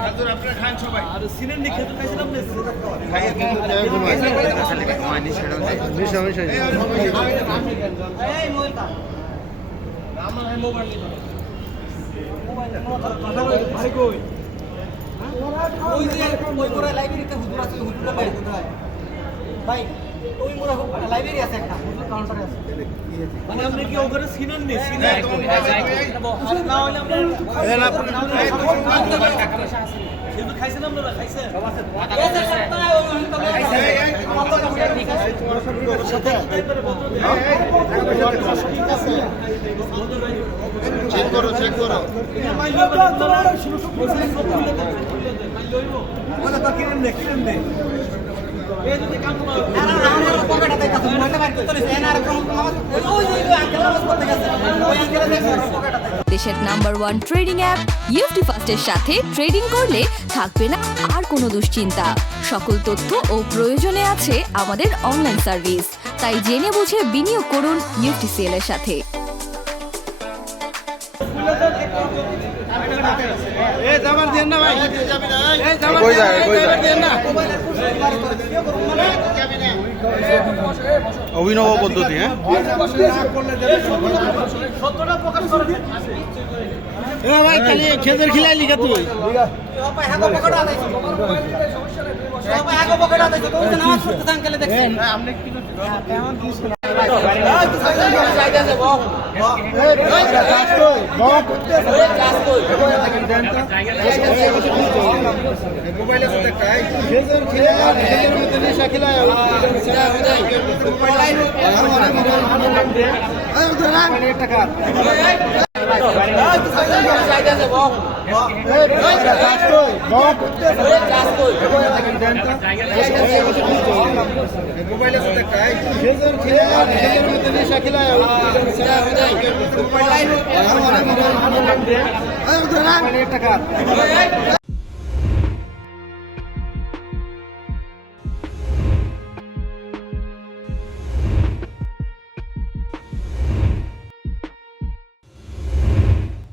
খেজুর আপনারা খান সবাই। আর সিনেন নি খেজুর খাইছিলাম না। খাইয়ে কিন্তু আসলে ঘুমায়নি সেটা মিশা মিশা এই মোবাইল কা আমার মোবাইল নি মোবাইল ভাই কই ওই যে ওই পুরো লাইব্রেরিতে হুজুর আছে হুজুরটা বাইরে কোথায় ভাই ওই মোরা লাইব্রেরি আছে একটা হুজুর কাউন্টারে আছে মানে আপনি কি ওখানে সিনেন নি সিনেন না হলে আমরা এর আপনি সেটা খাইছেন আপনারা খাইছেন চেক করো চেক করো দেশের নাম্বার 1 ট্রেডিং অ্যাপ ইউএফটি ফাস্টের সাথে ট্রেডিং করলে থাকবে না আর কোনো দুশ্চিন্তা। সকল তথ্য ও প্রয়োজনে আছে আমাদের অনলাইন সার্ভিস, তাই জেনে বুঝে বিনিয়োগ করুন ইউএফটিসিএল এর সাথে। অভিনব পদ্ধতি। হ্যাঁ খেজুর খিলাই লিখা তুই মোবাইল